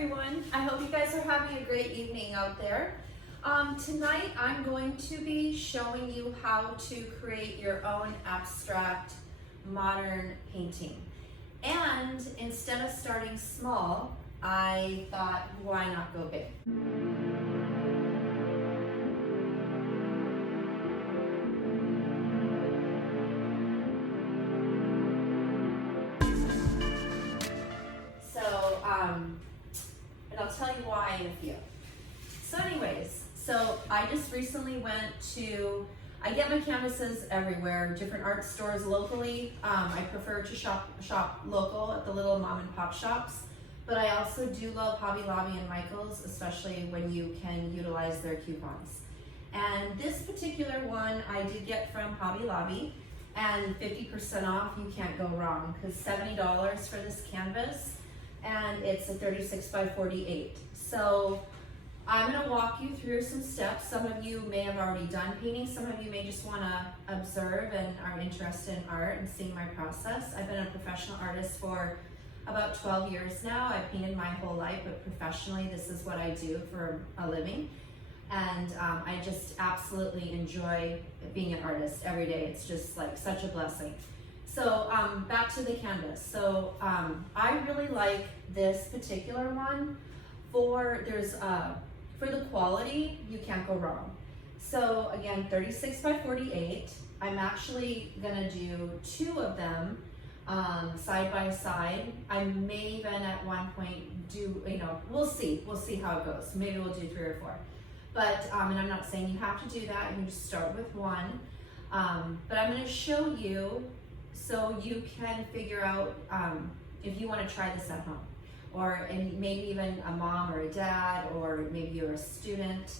everyone. I hope you guys are having a great evening out there. Tonight I'm going to be showing you how to create your own abstract modern painting. And instead of starting small, I thought, why not go big? And I'll tell you why in a few. So anyways, I just recently went to, I get my canvases everywhere, different art stores locally. I prefer to shop local at the little mom and pop shops, but I also do love Hobby Lobby and Michael's, especially when you can utilize their coupons. And this particular one I did get from Hobby Lobby, and 50% off, you can't go wrong, because $70 for this canvas, and it's a 36 by 48. So I'm gonna walk you through some steps. Some of you may have already done painting. Some of you may just wanna observe and are interested in art and seeing my process. I've been a professional artist for about 12 years now. I've painted my whole life, but professionally, this is what I do for a living. And I just absolutely enjoy being an artist every day. It's just like such a blessing. So back to the canvas. So I really like this particular one for the quality, you can't go wrong. So again, 36 by 48. I'm actually gonna do 2 of them side by side. I may even at one point do, we'll see how it goes. Maybe we'll do 3 or 4. But, and I'm not saying you have to do that, you can just start with one. But I'm gonna show you so you can figure out if you wanna try this at home. Or maybe even a mom or a dad, or maybe you're a student,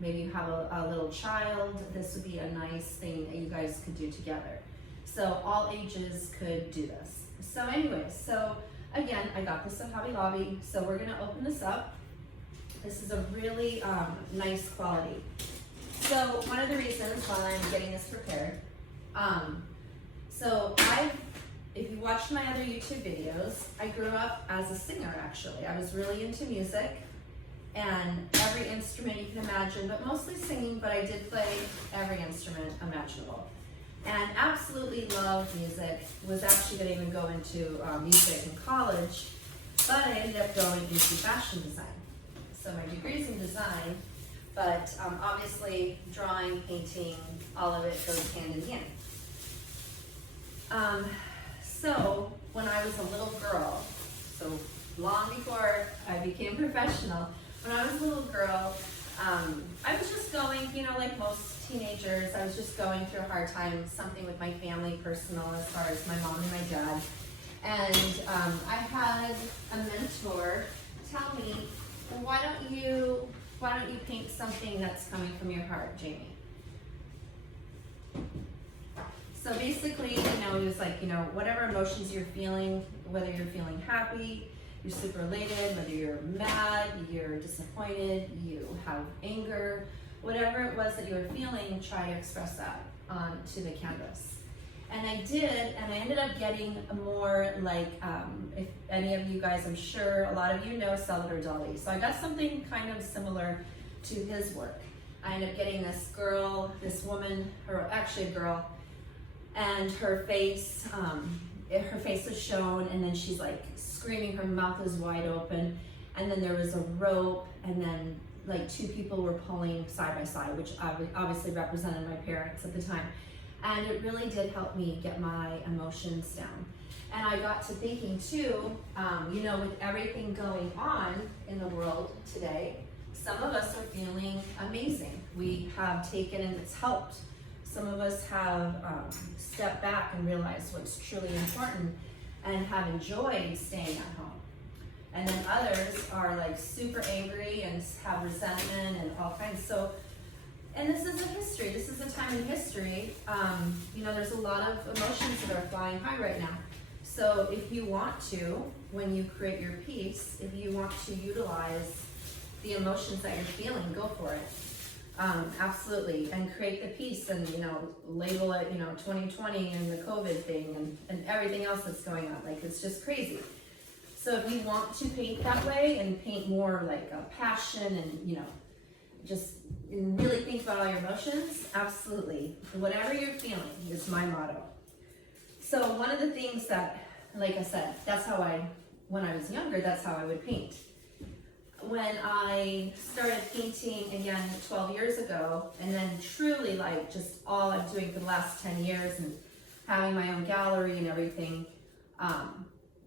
maybe you have a little child. This would be a nice thing that you guys could do together. So all ages could do this. So anyways, so again, I got this at Hobby Lobby. So we're gonna open this up. This is a really nice quality. So one of the reasons while I'm getting this prepared, if you watched my other YouTube videos, I grew up as a singer actually. I was really into music and every instrument you can imagine, but mostly singing, but I did play every instrument imaginable. And absolutely loved music. Was actually gonna even go into music in college, but I ended up going into fashion design. So my degree's in design, but obviously drawing, painting, all of it goes hand in hand. So when I was a little girl, so long before I became professional, when I was a little girl, I was just going, like most teenagers, I was just going through a hard time, something with my family, personal, as far as my mom and my dad. And I had a mentor tell me, well, why don't you paint something that's coming from your heart, Jamie? So basically, he was like, whatever emotions you're feeling, whether you're feeling happy, you're super elated, whether you're mad, you're disappointed, you have anger, whatever it was that you were feeling, try to express that onto the canvas. And I did, and I ended up getting more like, if any of you guys, I'm sure a lot of you know Salvador Dali. So I got something kind of similar to his work. I ended up getting this girl, this woman, actually a girl, and her face was shown, and then she's like screaming, her mouth is wide open, and then there was a rope, and then like 2 people were pulling side by side, which obviously represented my parents at the time. And it really did help me get my emotions down. And I got to thinking too, with everything going on in the world today, some of us are feeling amazing. We have taken, and it's helped. Some of us have stepped back and realized what's truly important and have enjoyed staying at home. And then others are like super angry and have resentment and all kinds. And this is a history, this is a time in history. There's a lot of emotions that are flying high right now. So if you want to, when you create your piece, if you want to utilize the emotions that you're feeling, go for it. Absolutely, and create the piece and, label it, 2020 and the COVID thing and everything else that's going on. Like, it's just crazy. So if you want to paint that way and paint more like a passion and, you know, just really think about all your emotions, absolutely. Whatever you're feeling is my motto. So one of the things that, like I said, that's how when I was younger, that's how I would paint. When I started painting again 12 years ago, and then truly like just all I'm doing for the last 10 years and having my own gallery and everything,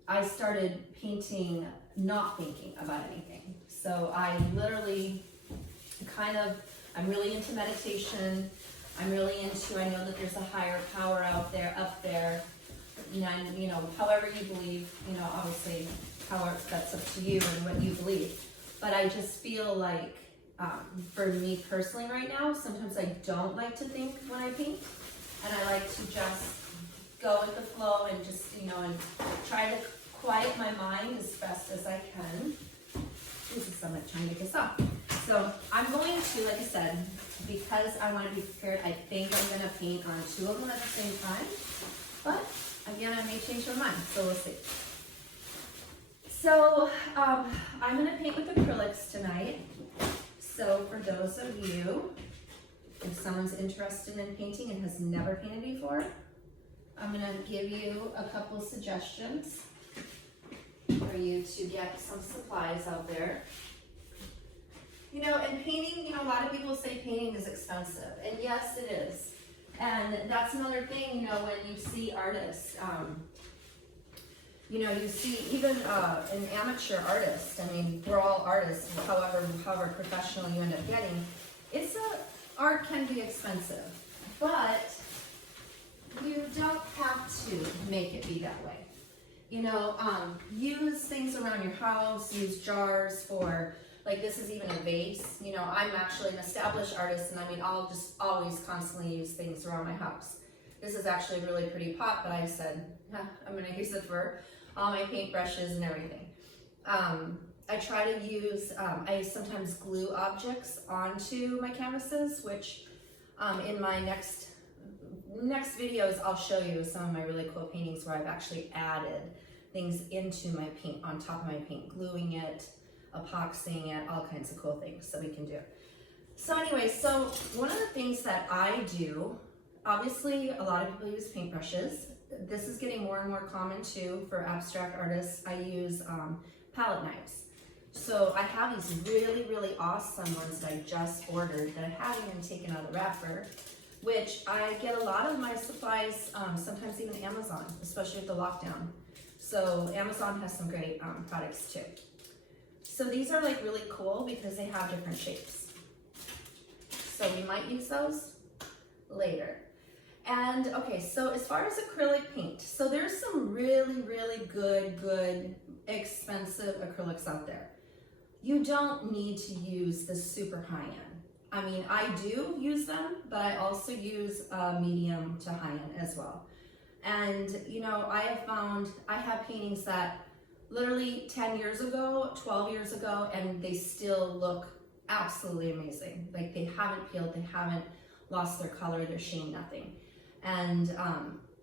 I started painting not thinking about anything. So I literally I'm really into meditation. I'm really into, I know that there's a higher power up there, and you know, however you believe, you know, obviously, that's up to you and what you believe. But I just feel like, for me personally right now, sometimes I don't like to think when I paint, and I like to just go with the flow and just, you know, and try to quiet my mind as best as I can. This is someone trying to get this off. So I'm going to, like I said, because I want to be prepared, I think I'm going to paint on 2 of them at the same time. But again, I may change my mind, so we'll see. So I'm going to paint with acrylics tonight. So for those of you, if someone's interested in painting and has never painted before, I'm going to give you a couple suggestions for you to get some supplies out there. You know, and painting, you know, a lot of people say painting is expensive, and yes, it is. And that's another thing, you know, when you see artists, you know, you see even an amateur artist, I mean, we're all artists, however professional you end up getting, art can be expensive, but you don't have to make it be that way. You know, use things around your house, use jars for, like this is even a vase. You know, I'm actually an established artist, and I mean, I'll just always constantly use things around my house. This is actually a really pretty pot, but I said, I'm gonna use it for all my paintbrushes and everything. I try to use, I sometimes glue objects onto my canvases, which in my next videos, I'll show you some of my really cool paintings where I've actually added things into my paint, on top of my paint, gluing it, epoxying it, all kinds of cool things that we can do. So anyway, so one of the things that I do, obviously a lot of people use paintbrushes. This is getting more and more common too for abstract artists. I use palette knives. So I have these really, really awesome ones that I just ordered that I haven't even taken out of the wrapper, which I get a lot of my supplies, sometimes even Amazon, especially with the lockdown. So Amazon has some great products too. So these are like really cool because they have different shapes. So we might use those later. And okay, so as far as acrylic paint, so there's some really, really good, expensive acrylics out there. You don't need to use the super high end. I mean, I do use them, but I also use medium to high end as well. And you know, I have found, I have paintings that literally 10 years ago, 12 years ago, and they still look absolutely amazing. Like they haven't peeled, they haven't lost their color, their sheen, nothing. And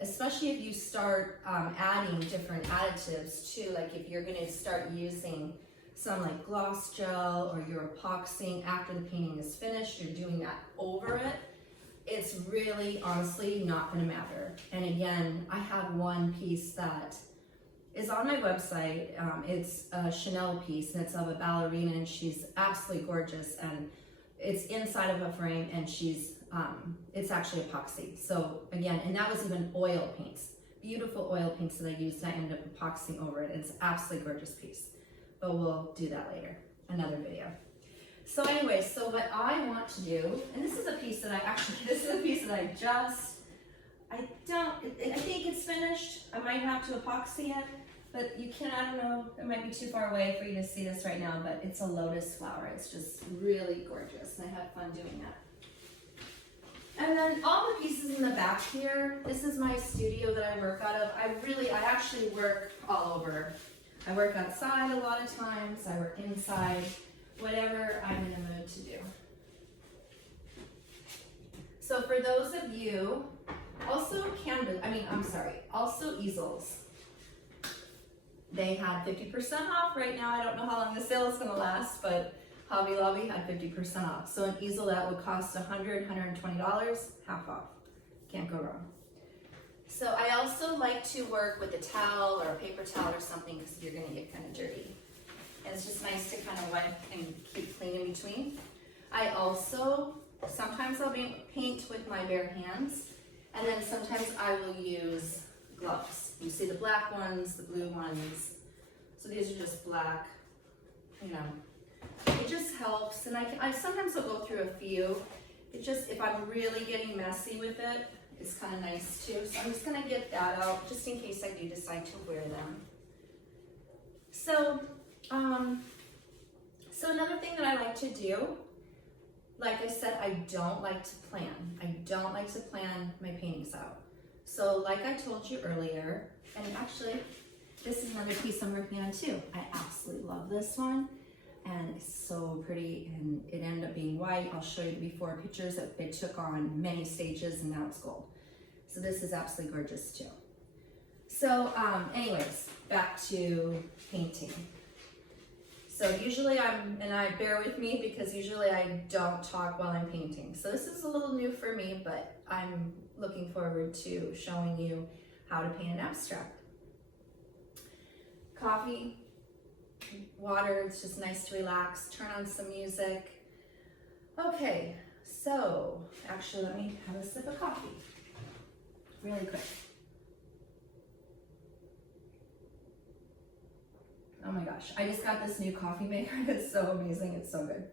especially if you start adding different additives too, like if you're gonna start using some like gloss gel, or you're epoxying after the painting is finished, you're doing that over it, it's really honestly not gonna matter. And again, I have one piece that is on my website. It's a Chanel piece, and it's of a ballerina, and she's absolutely gorgeous, and it's inside of a frame, and she's it's actually epoxy. So again, and that was even oil paints, beautiful oil paints that I used, and I ended up epoxying over it. It's an absolutely gorgeous piece, but we'll do that later, another video. So anyway, so what I want to do, and this is a piece that I think it's finished. I might have to epoxy it, but you can, I don't know, it might be too far away for you to see this right now, but it's a lotus flower. It's just really gorgeous, and I had fun doing that. And then all the pieces in the back here, this is my studio that I work out of. I actually work all over. I work outside a lot of times, I work inside, whatever I'm in the mood to do. So for those of you, also easels. they had 50% off right now. I don't know how long the sale is gonna last, but Hobby Lobby had 50% off. So an easel that would cost $100, $120, half off. Can't go wrong. So I also like to work with a towel or a paper towel or something because you're gonna get kind of dirty. And it's just nice to kind of wipe and keep clean in between. I also, sometimes I'll paint with my bare hands, and then sometimes I will use gloves. You see the black ones, the blue ones. So these are just black, you know. It just helps, and I sometimes will go through a few. It just, if I'm really getting messy with it, it's kind of nice too. So I'm just gonna get that out just in case I do decide to wear them. So, so another thing that I like to do, like I said, I don't like to plan. I don't like to plan my paintings out. So like I told you earlier, and actually this is another piece I'm working on too. I absolutely love this one, and it's so pretty, and it ended up being white. I'll show you the before pictures that it took on many stages, and now it's gold. So this is absolutely gorgeous too. So anyways, back to painting. So usually and I bear with me because usually I don't talk while I'm painting. So this is a little new for me, but I'm looking forward to showing you how to paint an abstract. Coffee, water, it's just nice to relax, turn on some music. Okay, so actually let me have a sip of coffee really quick. Oh my gosh, I just got this new coffee maker. It's so amazing, it's so good.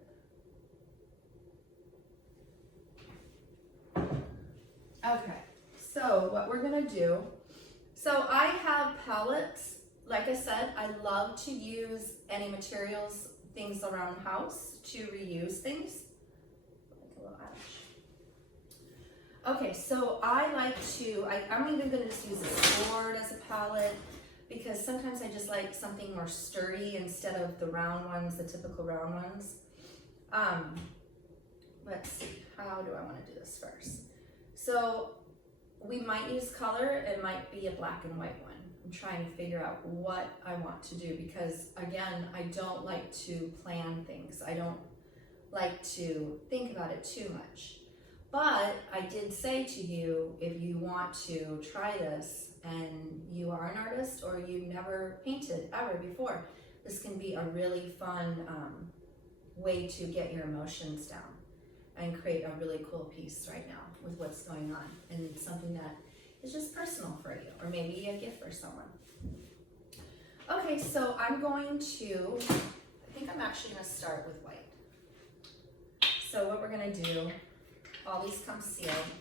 Okay, so what we're gonna do, so I have palettes. Like I said, I love to use any materials, things around the house to reuse things. Like a little ash. Okay, so I like to, I'm even gonna just use a board as a palette, because sometimes I just like something more sturdy instead of the round ones, the typical round ones. Let's see, how do I want to do this first? So we might use color, it might be a black and white one. I'm trying to figure out what I want to do because again, I don't like to plan things. I don't like to think about it too much. But I did say to you, if you want to try this and you are an artist or you've never painted ever before, this can be a really fun way to get your emotions down and create a really cool piece right now with what's going on, and something that is just personal for you, or maybe a gift for someone. Okay, so I'm going to, I think I'm actually gonna start with white. So what we're gonna do, all these come sealed.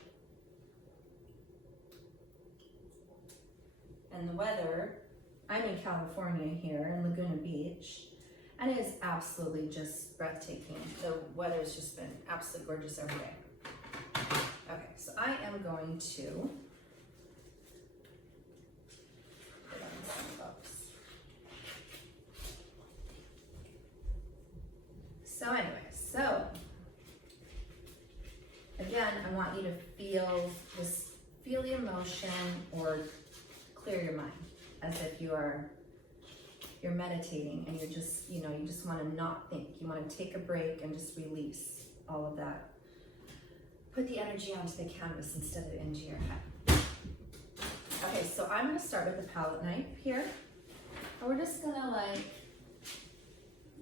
And the weather, I'm in California here in Laguna Beach, and it is absolutely just breathtaking. The weather has just been absolutely gorgeous every day. Okay, so I am going to put on some books. So anyways, so again, I want you to feel the emotion, or clear your mind as if you're meditating and you're just, you just want to not think. You want to take a break and just release all of that. Put the energy onto the canvas instead of into your head. Okay, so I'm going to start with the palette knife here. And we're just going to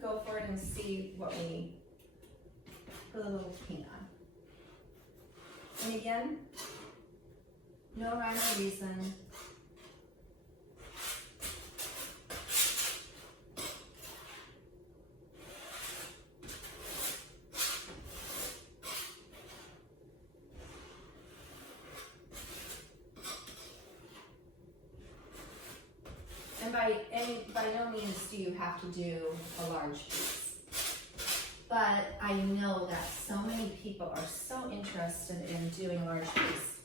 go for it and see what we put a little paint on. And again, no rhyme or reason. And by no means do you have to do a large piece. But I know that so many people are so interested in doing a large piece.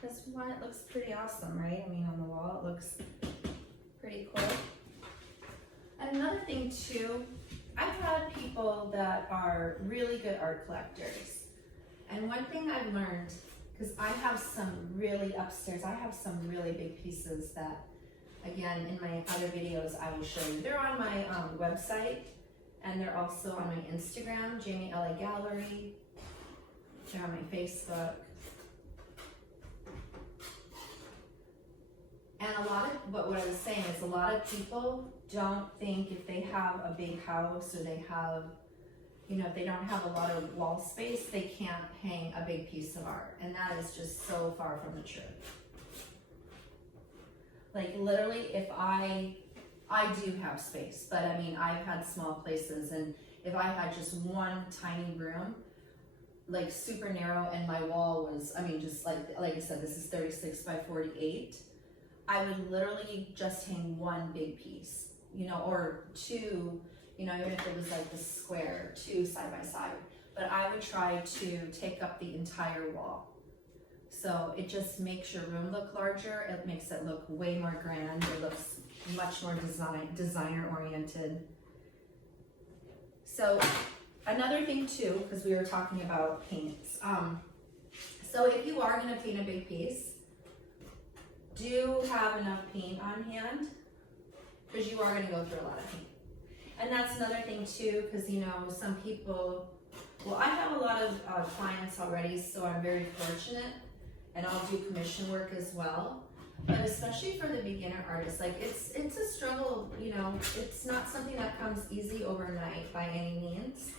Because one, it looks pretty awesome, right? I mean, on the wall, it looks pretty cool. And another thing too, I've had people that are really good art collectors. And one thing I've learned, because I have some really upstairs, I have some really big pieces that Again, in my other videos, I will show you. They're on my website, and they're also on my Instagram, Jamie LA Gallery. They're on my Facebook. And a lot of, but what I was saying is a lot of people don't think if they have a big house or they have, you know, if they don't have a lot of wall space, they can't hang a big piece of art. And that is just so far from the truth. Like literally, if I do have space, but I mean, I've had small places, and if I had just one tiny room, like super narrow, and my wall was, I mean, just like I said, this is 36 by 48, I would literally just hang one big piece, you know, or two, you know, even if it was like the square, two side by side, but I would try to take up the entire wall. So it just makes your room look larger. It makes it look way more grand. It looks much more designer oriented. So another thing too, because we were talking about paints. So if you are gonna paint a big piece, do have enough paint on hand, because you are gonna go through a lot of paint. And that's another thing too, because you know, some people, well, I have a lot of clients already, so I'm very fortunate. And I'll do commission work as well, but especially for the beginner artists, like it's a struggle, you know, it's not something that comes easy overnight by any means,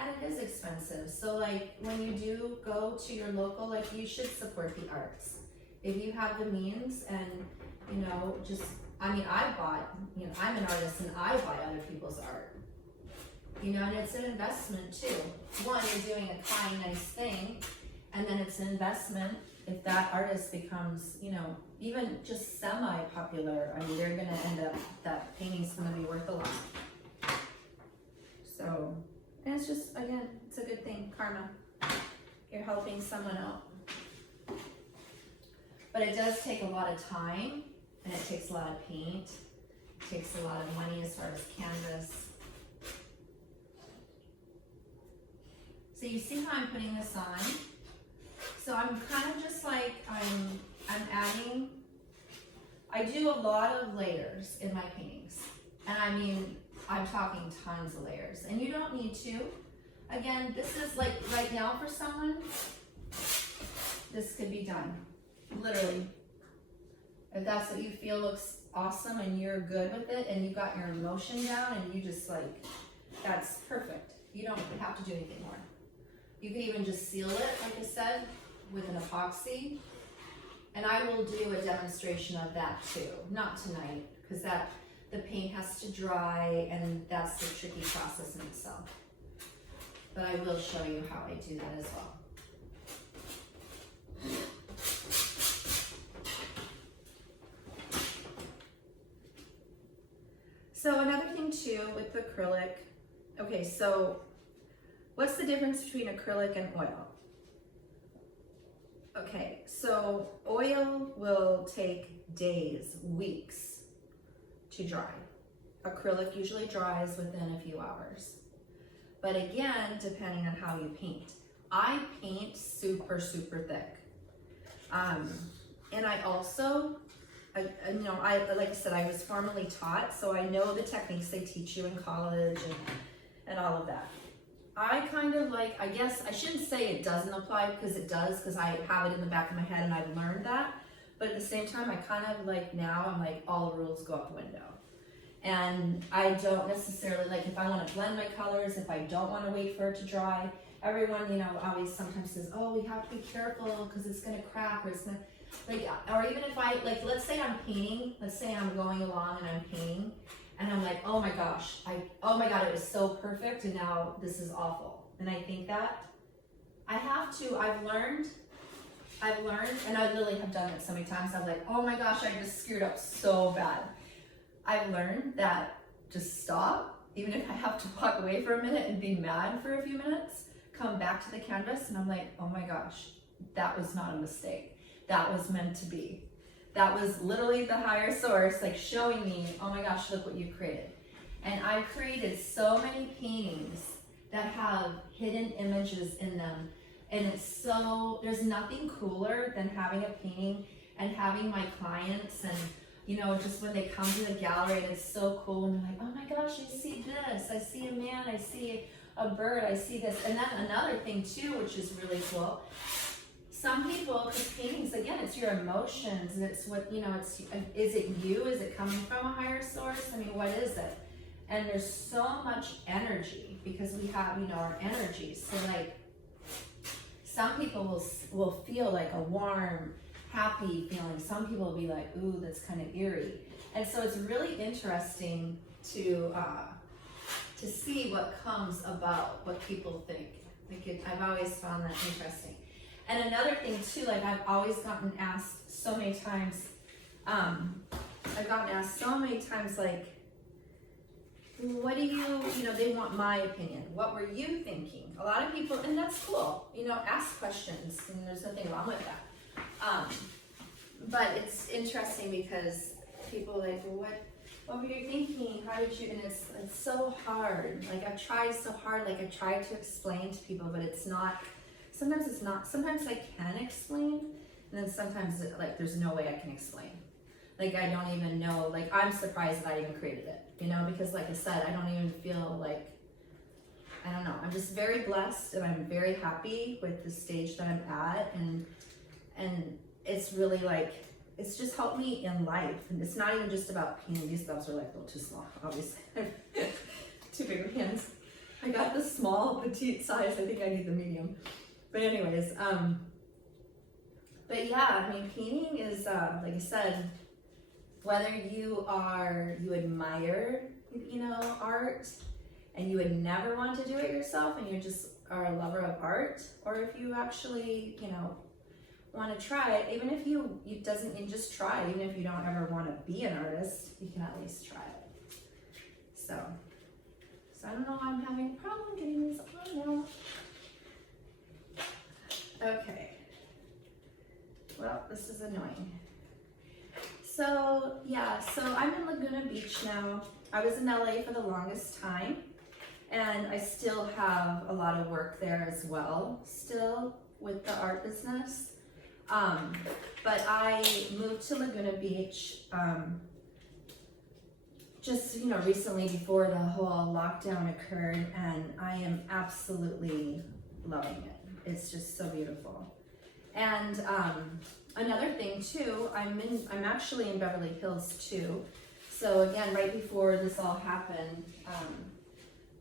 and it is expensive. So like when you do go to your local, like you should support the arts. If you have the means, and you know, just, I mean, I bought, you know, I'm an artist and I buy other people's art, you know, and it's an investment too. One, you're doing a kind, nice thing, and then it's an investment. If that artist becomes, you know, even just semi-popular, I mean, they're gonna end up, that painting's gonna be worth a lot. So, and it's just, again, it's a good thing, karma. You're helping someone out. But it does take a lot of time, and it takes a lot of paint. It takes a lot of money as far as canvas. So you see how I'm putting this on? So I'm kind of just like, I'm adding, I do a lot of layers in my paintings. And I mean, I'm talking tons of layers. And you don't need to. Again, this is like, right now for someone, this could be done. Literally. If that's what you feel looks awesome and you're good with it and you got your emotion down and you just like, that's perfect. You don't have to do anything more. You can even just seal it, like I said, with an epoxy, and I will do a demonstration of that too. Not tonight, because that the paint has to dry, and that's the tricky process in itself. But I will show you how I do that as well. So another thing too with the acrylic. Okay, so what's the difference between acrylic and oil? Okay, so oil will take days, weeks to dry. Acrylic usually dries within a few hours. But again, depending on how you paint. I paint super, super thick. And I also, you know, like I said, I was formally taught, so I know the techniques they teach you in college and all of that. I kind of like, I guess, I shouldn't say it doesn't apply, because it does, because I have it in the back of my head and I've learned that. But at the same time, I kind of like, now I'm like, all the rules go out the window. And I don't necessarily, like if I want to blend my colors, if I don't want to wait for it to dry, everyone, you know, always sometimes says, oh, we have to be careful because it's going to crack, or it's going to, like, or even if I, like, let's say I'm painting, let's say I'm going along and I'm painting, and I'm like, oh my gosh, oh my God, it was so perfect, and now this is awful. And I think that I have to, I've learned, and I literally have done it so many times, I'm like, oh my gosh, I just screwed up so bad. I've learned that just stop, even if I have to walk away for a minute and be mad for a few minutes, come back to the canvas, and I'm like, oh my gosh, that was not a mistake. That was meant to be. That was literally the higher source, like showing me, oh my gosh, look what you created. And I've created so many paintings that have hidden images in them. And it's so, there's nothing cooler than having a painting and having my clients and you know, just when they come to the gallery and it's so cool and they're like, oh my gosh, I see this, I see a man, I see a bird, I see this. And then another thing too, which is really cool, some people, because paintings, again, it's your emotions, and it's what, you know, it's, is it you, is it coming from a higher source? I mean, what is it? And there's so much energy, because we have, you know, our energy. So like, some people will feel like a warm, happy feeling. Some people will be like, ooh, that's kind of eerie. And so it's really interesting to see what comes about, what people think. Like I've always found that interesting. And another thing too, like I've always gotten asked so many times, like, what do you know, they want my opinion. What were you thinking? A lot of people, and that's cool, you know, ask questions, and there's nothing wrong with that. But it's interesting because people are like, well, what were you thinking? How did you, and it's so hard. Like I've tried so hard, like I tried to explain to people, but it's not, sometimes it's not, sometimes I can explain, and then sometimes like there's no way I can explain. Like I don't even know, like I'm surprised that I even created it, you know, because like I said, I don't even feel like, I don't know, I'm just very blessed, and I'm very happy with the stage that I'm at, and it's really like, it's just helped me in life. And it's not even just about painting. These gloves are like a little too small, obviously. Too big of hands. I got the small, petite size. I think I need the medium. But anyways, but yeah, I mean, painting is, like I said, whether you admire, you know, art, and you would never want to do it yourself, and you just are a lover of art, or if you actually, you know, want to try it, even if you just try, even if you don't ever want to be an artist, you can at least try it. So I don't know why I'm having a problem getting these on now. Okay. Well, this is annoying. So yeah, so I'm in Laguna Beach now. I was in LA for the longest time, and I still have a lot of work there as well, still with the art business. But I moved to Laguna Beach just, you know, recently before the whole lockdown occurred, and I am absolutely loving it. It's just so beautiful. And another thing too, I'm actually in Beverly Hills too. So again, right before this all happened,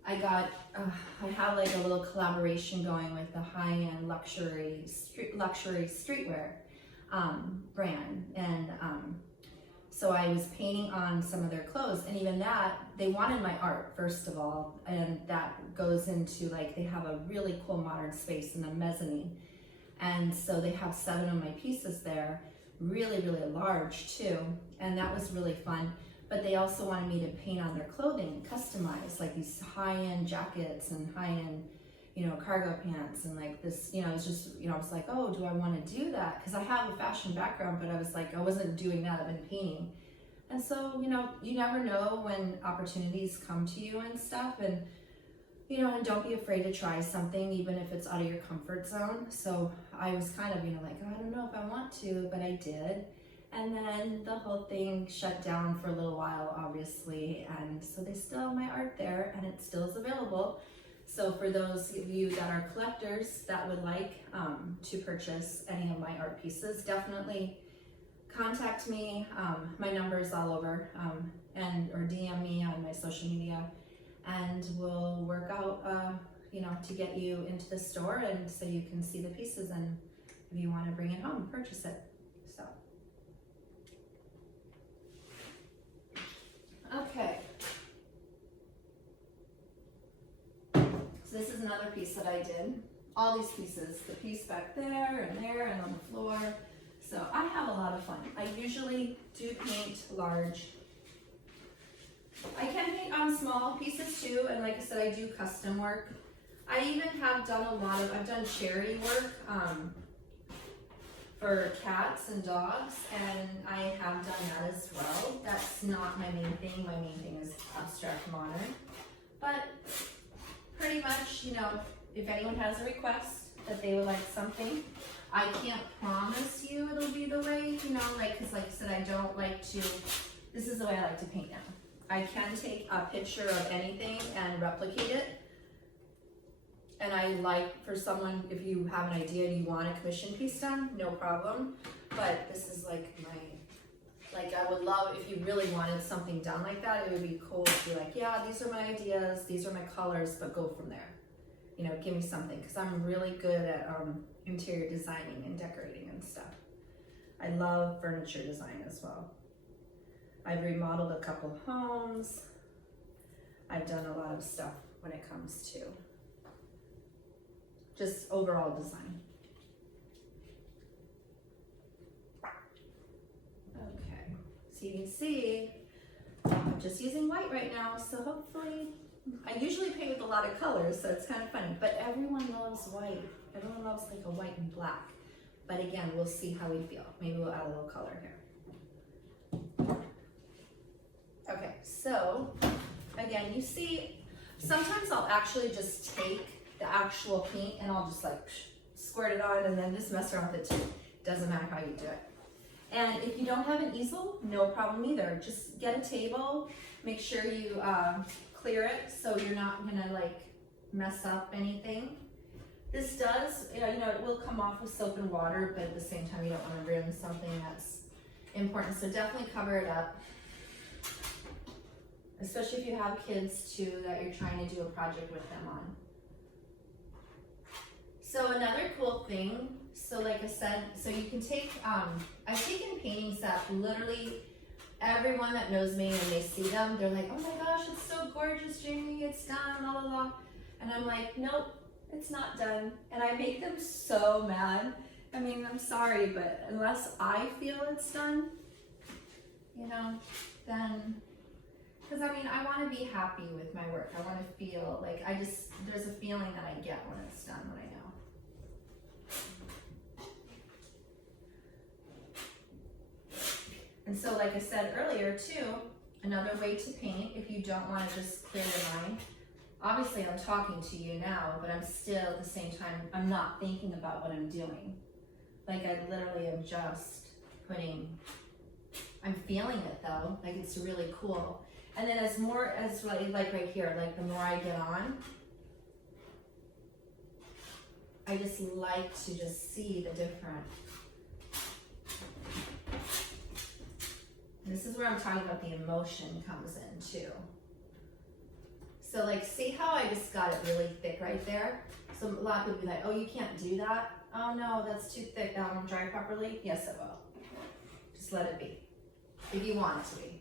I have like a little collaboration going with the high-end luxury streetwear brand, and so I was painting on some of their clothes, and even that, they wanted my art first of all, and that goes into like, they have a really cool modern space in the mezzanine, and so they have 7 of my pieces there, really, really large too, and that was really fun. But they also wanted me to paint on their clothing, customize, like these high-end jackets and high-end, you know, cargo pants, and like this, you know, it was just, you know, I was like, oh, do I want to do that? Because I have a fashion background, but I was like, I wasn't doing that, I've been painting. And so, you know, you never know when opportunities come to you and stuff, and, you know, and don't be afraid to try something, even if it's out of your comfort zone. So I was kind of, you know, like, oh, I don't know if I want to, but I did. And then the whole thing shut down for a little while, obviously, and so they still have my art there, and it still is available. So for those of you that are collectors that would like to purchase any of my art pieces, definitely contact me. My number is all over, or DM me on my social media, and we'll work out, you know, to get you into the store, and so you can see the pieces, and if you want to bring it home, purchase it. So. Okay, so this is another piece that I did. All these pieces, the piece back there and on the floor. So I have a lot of fun. I usually do paint large. I can paint on small pieces too, and like I said, I do custom work. I even have done I've done charity work for cats and dogs, and I have done that as well. That's not my main thing. My main thing is abstract modern. But pretty much, you know, if anyone has a request that they would like something, I can't promise you it'll be the way, you know, like, cause like I said, I don't like to, this is the way I like to paint now. I can take a picture of anything and replicate it. And I like for someone, if you have an idea and you want a commission piece done, no problem. But this is like like I would love, if you really wanted something done like that, it would be cool to be like, yeah, these are my ideas, these are my colors, but go from there. You know, give me something, because I'm really good at interior designing and decorating and stuff. I love furniture design as well. I've remodeled a couple homes. I've done a lot of stuff when it comes to just overall design. Okay, so you can see I'm just using white right now, so hopefully, I usually paint with a lot of colors, so it's kind of funny, but everyone loves white. Everyone loves like a white and black. But again, we'll see how we feel. Maybe we'll add a little color here. Okay, so again, you see, sometimes I'll actually just take the actual paint and I'll just like squirt it on and then just mess around with it too. Doesn't matter how you do it. And if you don't have an easel, no problem either. Just get a table, make sure you clear it so you're not gonna like mess up anything. This does, you know, it will come off with soap and water, but at the same time you don't want to ruin something that's important. So definitely cover it up. Especially if you have kids too that you're trying to do a project with them on. So another cool thing, so like I said, so you can take, I've taken paintings that literally everyone that knows me and they see them, they're like, oh my gosh, it's so gorgeous, Jamie, it's done, la la la. And I'm like, nope, it's not done. And I make them so mad. I mean, I'm sorry, but unless I feel it's done, you know, then, because I mean, I want to be happy with my work. I want to feel like there's a feeling that I get when it's done, when I know. And so like I said earlier too, another way to paint, if you don't want to just clear your mind, obviously I'm talking to you now, but I'm still at the same time, I'm not thinking about what I'm doing. Like I literally am just I'm feeling it though, like it's really cool. And then like right here, like the more I get on, I just like to just see the different. This is where I'm talking about the emotion comes in too. So like, see how I just got it really thick right there? So a lot of people be like, oh, you can't do that. Oh no, that's too thick, that won't dry properly. Yes, it will. Just let it be, if you want it to be.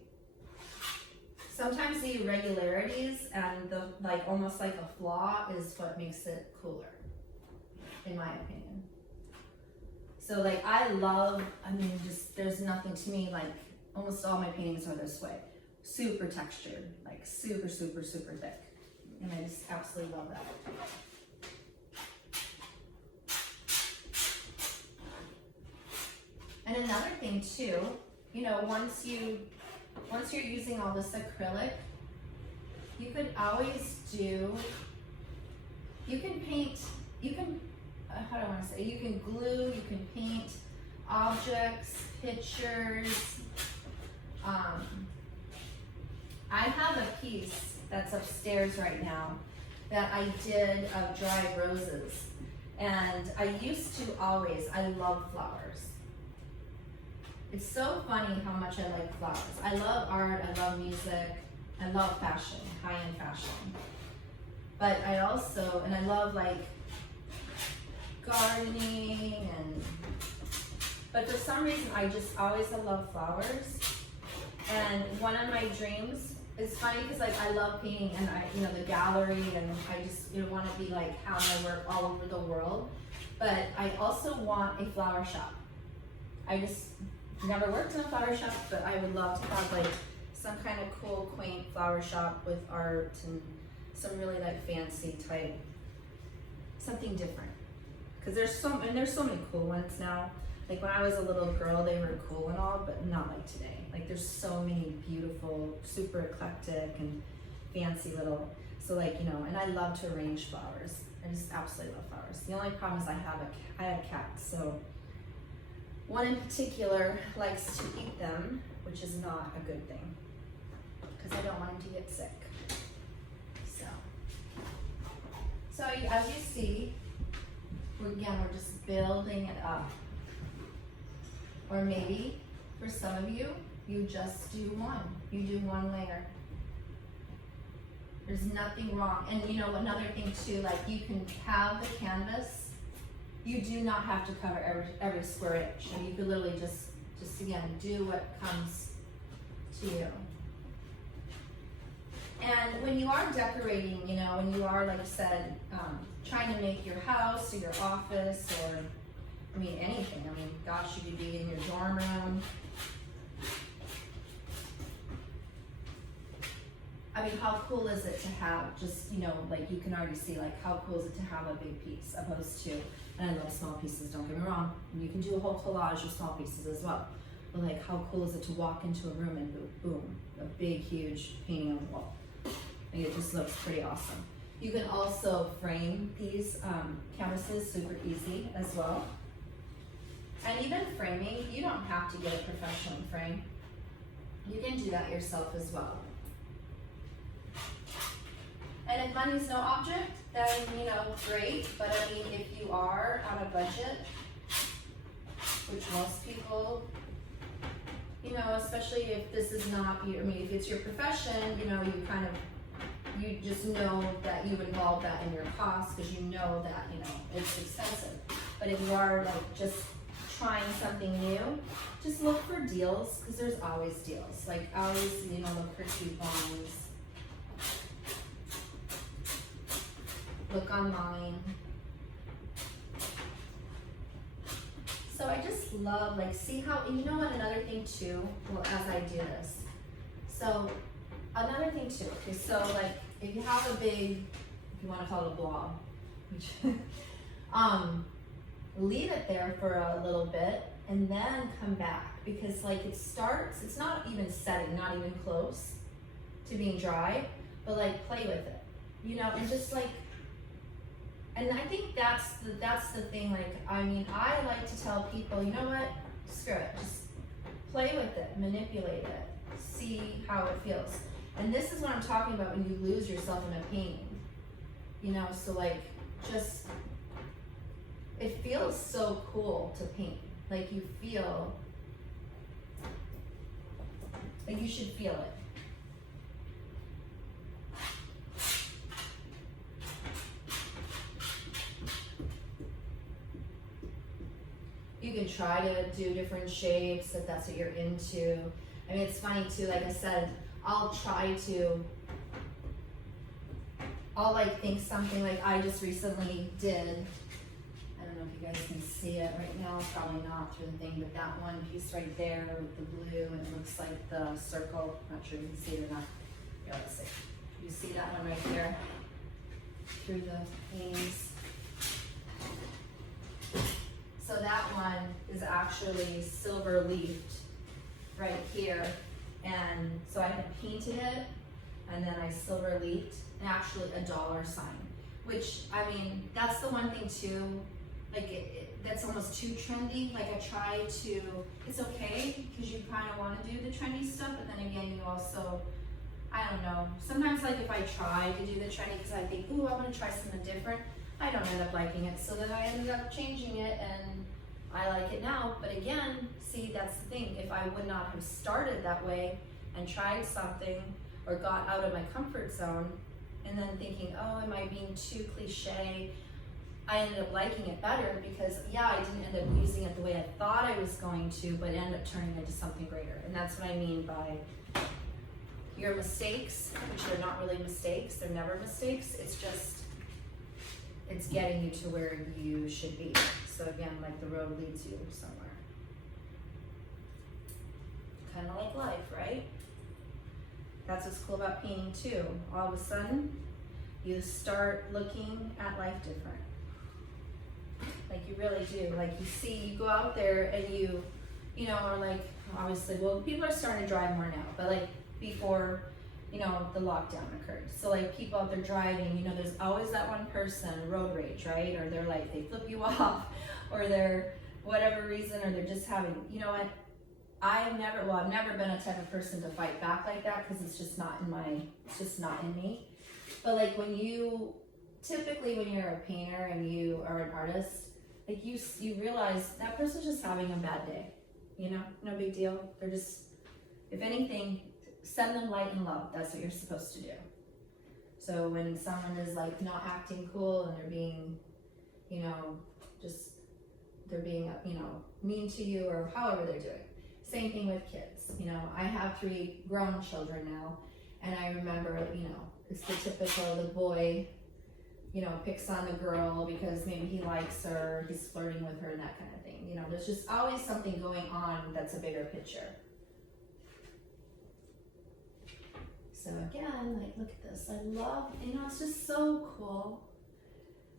Sometimes the irregularities and the like almost like a flaw is what makes it cooler, in my opinion. So like just there's nothing to me like almost all my paintings are this way. Super textured, like super, super, super thick. And I just absolutely love that. And another thing too, you know, once you're using all this acrylic, you could always you can paint, how do I want to say, you can glue, you can paint objects, pictures. I have a piece that's upstairs right now that I did of dried roses. And I love flowers. It's so funny how much I like flowers. I love art, I love music, I love fashion, high-end fashion. But I love like gardening but for some reason I just always have loved flowers. And one of my dreams, it's funny because like I love painting and the gallery, and I just want to be like have my work all over the world. But I also want a flower shop. I just never worked in a flower shop, but I would love to have like some kind of cool, quaint flower shop with art and some really like fancy type, something different. Because there's so many cool ones now. Like when I was a little girl, they were cool and all, but not like today. Like there's so many beautiful, super eclectic and fancy little. So like, you know, and I love to arrange flowers. I just absolutely love flowers. The only problem is I have cats, so one in particular likes to eat them, which is not a good thing because I don't want him to get sick. So as you see, we're just building it up. Or maybe for some of you, you just do one. You do one layer. There's nothing wrong. And you know, another thing too, like you can have the canvas. You do not have to cover every square inch. And you could literally just again, do what comes to you. And when you are decorating, you know, when you are, like I said, trying to make your house or your office or, I mean, anything. I mean, gosh, you could be in your dorm room. I mean, how cool is it to have just, you know, like you can already see, like how cool is it to have a big piece opposed to, and I love small pieces, don't get me wrong. You can do a whole collage of small pieces as well. But like, how cool is it to walk into a room and boom, a big, huge painting on the wall. And it just looks pretty awesome. You can also frame these canvases super easy as well. And even framing, you don't have to get a professional frame. You can do that yourself as well. And if money's no object, then, you know, great. But I mean, if you are on a budget, which most people, you know, especially if this is not your, I mean, if it's your profession, you know, you just know that you involve that in your cost because you know that, you know, it's expensive. But if you are like just trying something new, just look for deals because there's always deals. Like always, you know, look for coupons. Look online. So I just love, like, see how, you know what, another thing too, well, as I do this. So another thing too, okay, so like, if you have a big, if you want to call it a blob, which, leave it there for a little bit and then come back because like it starts, it's not even setting, not even close to being dry, but like play with it, you know, and just like, and I think that's the thing, like, I mean, I like to tell people, you know what, screw it, just play with it, manipulate it, see how it feels. And this is what I'm talking about when you lose yourself in a painting, you know, so like, just, it feels so cool to paint, like you feel, like you should feel it. You can try to do different shapes if that's what you're into. I mean, it's funny too, like I said, I'll like think something like I just recently did. I don't know if you guys can see it right now, probably not through the thing, but that one piece right there with the blue and it looks like the circle. I'm not sure if you can see it or not. Yeah, let's see. You see that one right there through the panes. So that one is actually silver leafed right here. And so I had painted it and then I silver leafed and actually a dollar sign, which, I mean, that's the one thing too, like that's almost too trendy. Like I try to, it's okay because you kind of want to do the trendy stuff, but then again, you also, I don't know, sometimes like if I try to do the trendy because I think, ooh, I want to try something different, I don't end up liking it. So then I ended up changing it and I like it now. But again, see, that's the thing. If I would not have started that way and tried something or got out of my comfort zone and then thinking, oh, am I being too cliche? I ended up liking it better because, yeah, I didn't end up using it the way I thought I was going to, but it ended up turning into something greater. And that's what I mean by your mistakes, which are not really mistakes. They're never mistakes. It's just, it's getting you to where you should be. So again, like the road leads you somewhere. Kind of like life, right? That's what's cool about painting too. All of a sudden, you start looking at life different. Like you really do. Like you see, you go out there and you know, are like, obviously, well, people are starting to drive more now, but like before, you know, the lockdown occurred. So like people out there driving, you know, there's always that one person, road rage, right? Or they're like, they flip you off, or they're whatever reason, or they're just having, you know what? I've never been a type of person to fight back like that, because it's just not in me. But like typically when you're a painter and you are an artist, like you realize that person's just having a bad day, you know, no big deal. They're just, if anything, send them light and love. That's what you're supposed to do. So when someone is like not acting cool and they're being, you know, they're being, you know, mean to you or however they're doing. Same thing with kids. You know, I have 3 grown children now, and I remember, you know, it's the typical, the boy, you know, picks on the girl because maybe he likes her, he's flirting with her and that kind of thing. You know, there's just always something going on that's a bigger picture. So again, like, look at this. I love, you know, it's just so cool.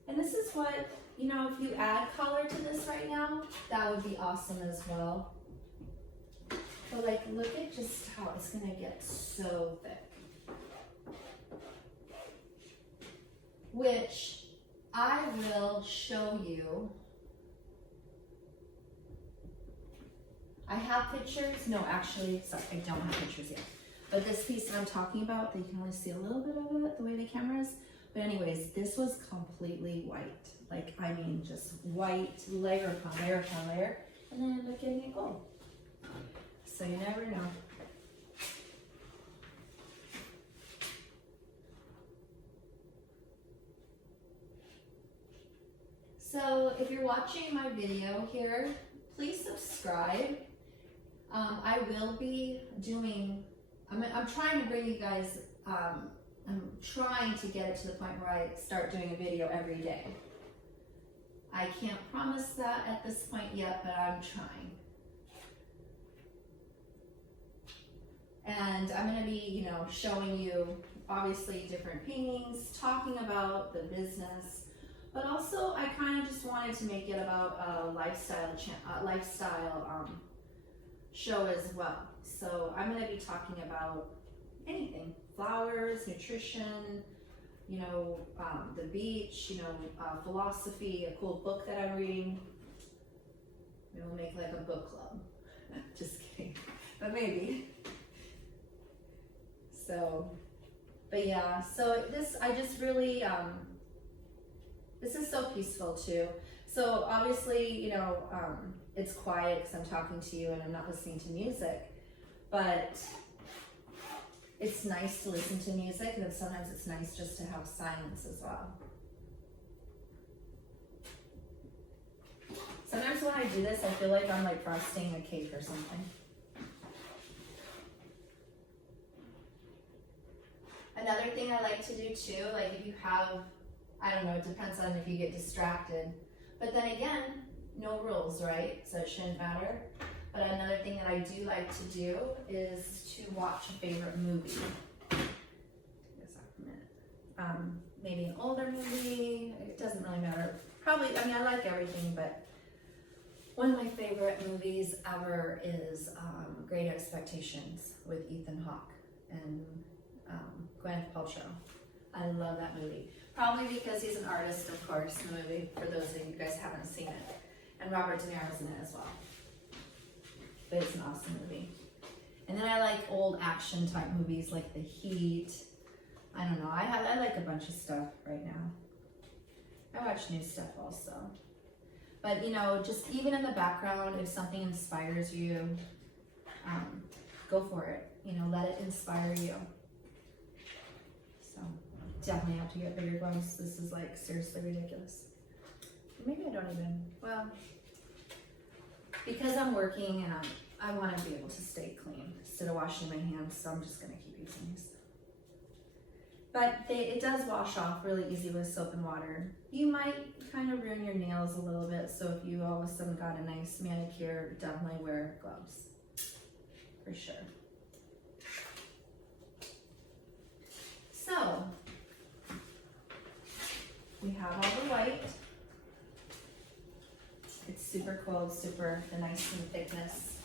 And this is what, you know, if you add color to this right now, that would be awesome as well. But like, look at just how it's gonna get so thick. Which I will show you. I have pictures. No, actually, sorry, I don't have pictures yet. But this piece that I'm talking about, you can only see a little bit of it, the way the camera is. But anyways, this was completely white. Like, I mean, just white, layer upon layer upon layer. And then I ended up getting it gold. So you never know. So if you're watching my video here, please subscribe. I will be doing, I'm trying to bring you guys, I'm trying to get it to the point where I start doing a video every day. I can't promise that at this point yet, but I'm trying. And I'm going to be, you know, showing you obviously different paintings, talking about the business, but also I kind of just wanted to make it about a lifestyle show as well. So I'm going to be talking about anything, flowers, nutrition, you know, the beach, you know, philosophy, a cool book that I'm reading. Maybe we'll make like a book club. Just kidding, but maybe. So, but yeah, so this, I just really, this is so peaceful too. So obviously, you know, it's quiet because I'm talking to you and I'm not listening to music, but it's nice to listen to music, and then sometimes it's nice just to have silence as well. Sometimes when I do this, I feel like I'm like frosting a cake or something. Another thing I like to do too, like if you have, I don't know, it depends on if you get distracted. But then again, no rules, right? So it shouldn't matter. But another thing that I do like to do is to watch a favorite movie. Maybe an older movie, it doesn't really matter. Probably, I mean, I like everything, but one of my favorite movies ever is Great Expectations with Ethan Hawke and Gwyneth Paltrow. I love that movie. Probably because he's an artist, of course, in the movie, for those of you guys who haven't seen it. And Robert De Niro's in it as well. But it's an awesome movie. And then I like old action type movies like The Heat. I don't know, I like a bunch of stuff right now. I watch new stuff also. But you know, just even in the background, if something inspires you, go for it. You know, let it inspire you. So definitely have to get bigger gloves. This is like seriously ridiculous. Maybe I don't even, well, because I'm working and I want to be able to stay clean instead of washing my hands, so I'm just going to keep using these. But it does wash off really easy with soap and water. You might kind of ruin your nails a little bit, so if you all of a sudden got a nice manicure, definitely wear gloves, for sure. So, we have all the white. It's super cool, super the nice and thickness.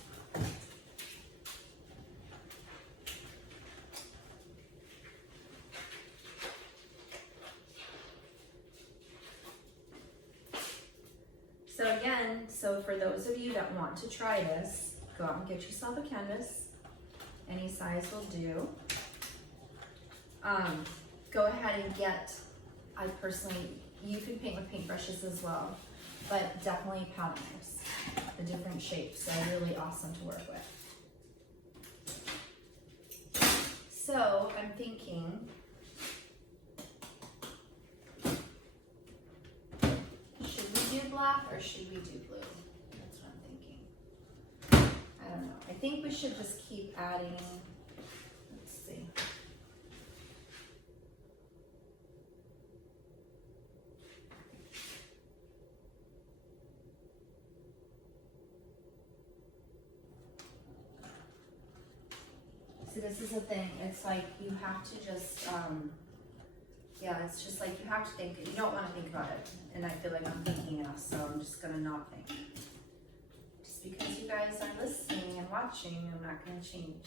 So for those of you that want to try this, go out and get yourself a canvas. Any size will do. Go ahead and get, you can paint with paintbrushes as well, but definitely palette knives. The different shapes are really awesome to work with. So I'm thinking, should we do black or should we do blue? That's what I'm thinking. I don't know. I think we should just keep adding, let's see. See, this is the thing. It's like you have to just, yeah, it's just like you have to think. You don't want to think about it. And I feel like I'm thinking enough, so I'm just going to not think. Just because you guys are listening and watching, I'm not going to change.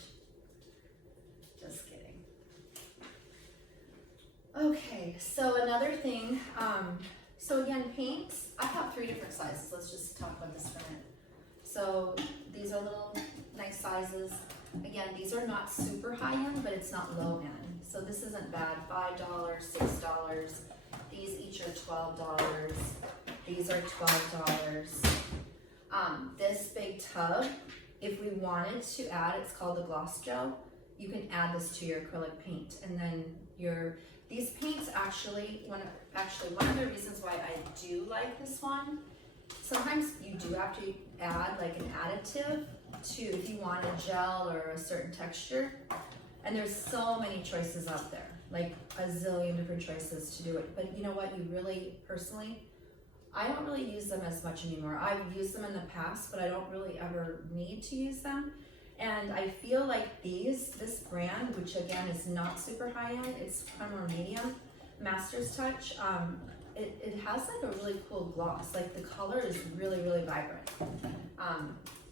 Just kidding. Okay, so another thing. So again, paints. I have 3 different sizes. Let's just talk about this for a minute. So these are little nice sizes. Again, these are not super high end, but it's not low end. So this isn't bad. $5, $6. These each are $12. These are $12. This big tub, if we wanted to add, it's called the gloss gel. You can add this to your acrylic paint, and then these paints actually, one of the reasons why I do like this one. Sometimes you do have to add like an additive to if you want a gel or a certain texture, and there's so many choices out there, like a zillion different choices to do it. But you know what, personally, I don't really use them as much anymore. I've used them in the past, but I don't really ever need to use them. And I feel like this brand, which again is not super high end, it's kind of more medium, Master's Touch, it has like a really cool gloss. Like the color is really, really vibrant.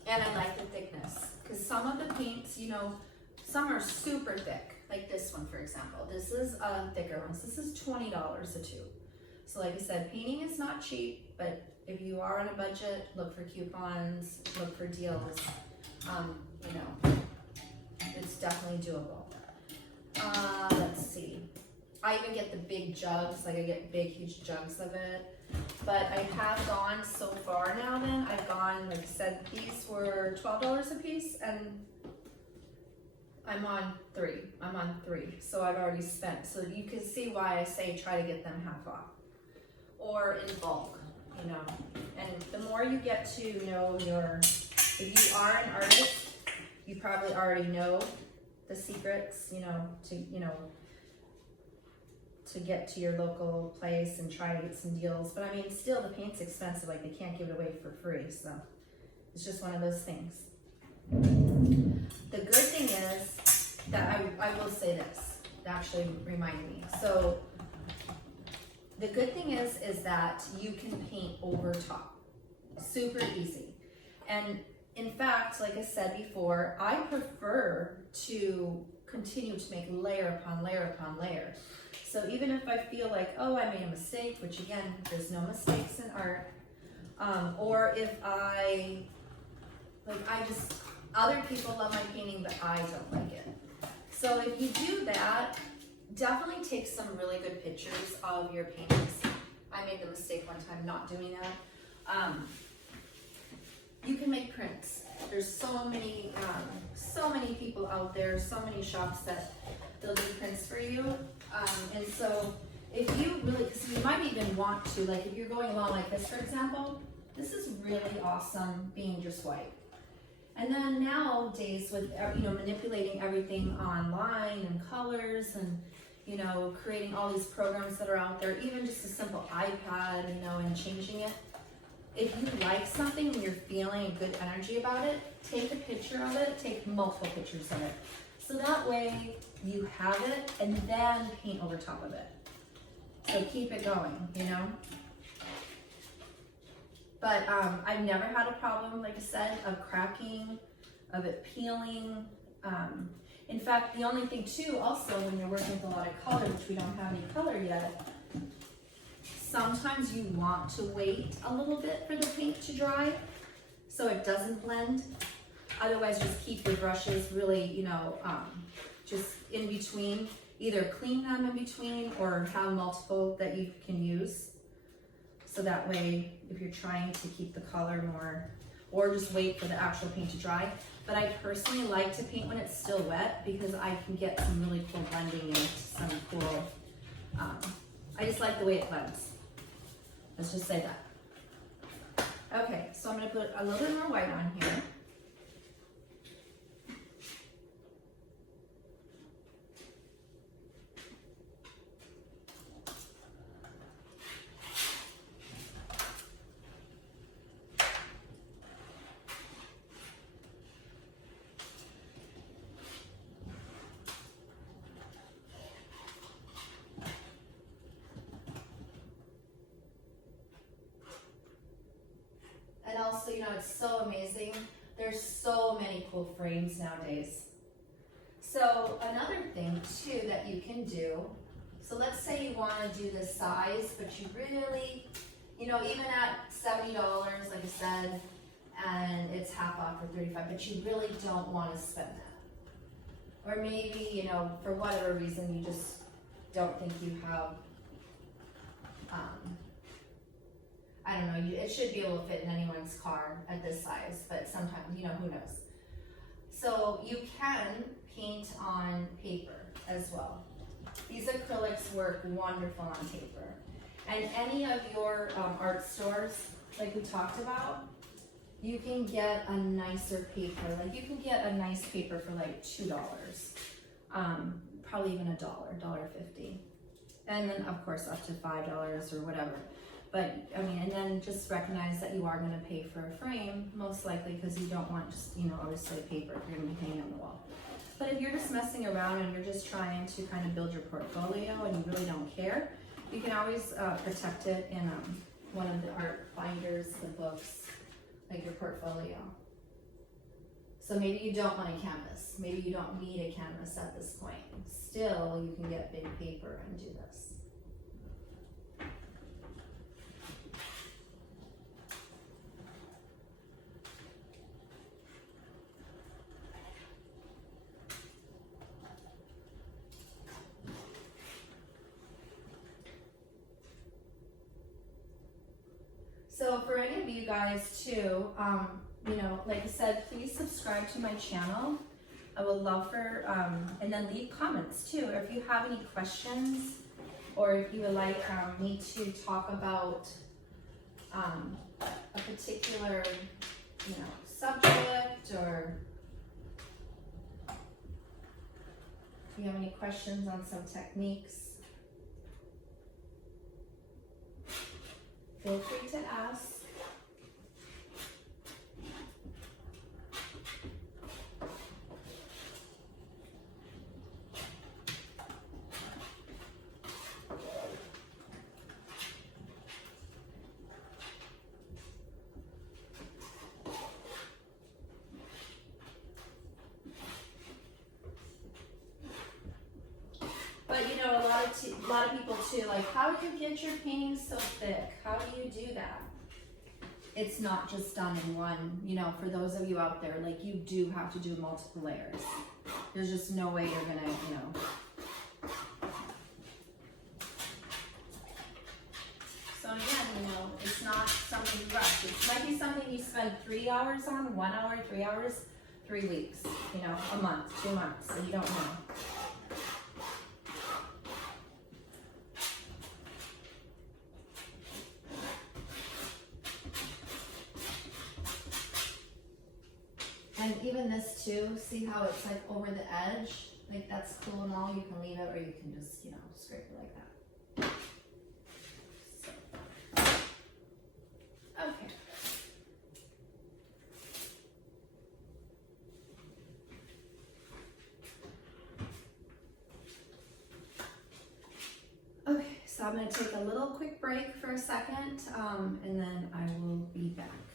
And I like the thickness, because some of the paints, some are super thick, like this one, for example. This is a thicker one. So this is $20 a tube. So like I said, painting is not cheap, but if you are on a budget, look for coupons, look for deals. It's definitely doable. Let's see. I even get the big jugs, like I get big, huge jugs of it. But I have gone so far now then, I've gone, like I said, these were $12 a piece, and I'm on 3. So I've already spent. So you can see why I say try to get them half off. Or in bulk, And the more you get to know if you are an artist, you probably already know the secrets, to get to your local place and try to get some deals. But I mean, still the paint's expensive, like they can't give it away for free, so it's just one of those things. The good thing is that I will say this, it actually reminded me. So the good thing is that you can paint over top, super easy. And in fact, like I said before, I prefer to continue to make layer upon layer upon layer. So even if I feel like, oh, I made a mistake, which again, there's no mistakes in art, or if other people love my painting, but I don't like it. So if you do that, definitely take some really good pictures of your paintings. I made the mistake one time not doing that. You can make prints. There's so many people out there, so many shops that they'll do prints for you. And so if you really, because you might even want to, like if you're going along like this, for example, this is really awesome being just white. And then nowadays with, manipulating everything online and colors and, creating all these programs that are out there, even just a simple iPad, and changing it. If you like something and you're feeling a good energy about it, take a picture of it, take multiple pictures of it. So that way you have it and then paint over top of it. So keep it going, But I've never had a problem, like I said, of cracking, of it peeling. In fact, the only thing too, also when you're working with a lot of color, which we don't have any color yet, sometimes you want to wait a little bit for the paint to dry so it doesn't blend. Otherwise, just keep your brushes really, you know, just in between. Either clean them in between or have multiple that you can use. So that way, if you're trying to keep the color more, or just wait for the actual paint to dry. But I personally like to paint when it's still wet because I can get some really cool blending and some cool, I just like the way it blends. Let's just say that. Okay, so I'm gonna put a little bit more white on here. And also, you know, it's so amazing. There's so many cool frames nowadays. So another thing too that you can do, so let's say you want to do this size, but you really, you know, even at $70, like I said, and it's half off for $35, but you really don't want to spend that. Or maybe, you know, for whatever reason, you just don't think you have, I don't know, it should be able to fit in anyone's car at this size, but sometimes, you know, who knows. So you can paint on paper as well. These acrylics work wonderful on paper. And any of your art stores, like we talked about, you can get a nicer paper. Like you can get a nice paper for like $2, probably even $1, $1.50. And then of course up to $5 or whatever. But I mean, and then just recognize that you are going to pay for a frame, most likely because you don't want just, you know, obviously paper if you're going to be hanging on the wall. But if you're just messing around and you're just trying to kind of build your portfolio and you really don't care, you can always protect it in one of the art binders, the books, like your portfolio. So maybe you don't want a canvas. Maybe you don't need a canvas at this point. Still, you can get big paper and do this. So for any of you guys too, you know, like I said, please subscribe to my channel. I would love for, and then leave comments too. If you have any questions or if you would like me to talk about a particular, you know, subject, or if you have any questions on some techniques, feel free to ask. But you know, a lot of people too, like, how do you get your paintings so thick? How do you do that? It's not just done in one, you know, for those of you out there, like, you do have to do multiple layers. There's just no way you're gonna, you know. So again, you know, it's not something you rush. It might be something you spend 3 hours on, 1 hour, 3 hours, 3 weeks, you know, a month, 2 months, and you don't know. And even this too, see how it's like over the edge? Like, that's cool and all, you can leave it or you can just, you know, scrape it like that. So. Okay. Okay, so I'm gonna take a little quick break for a second, and then I will be back.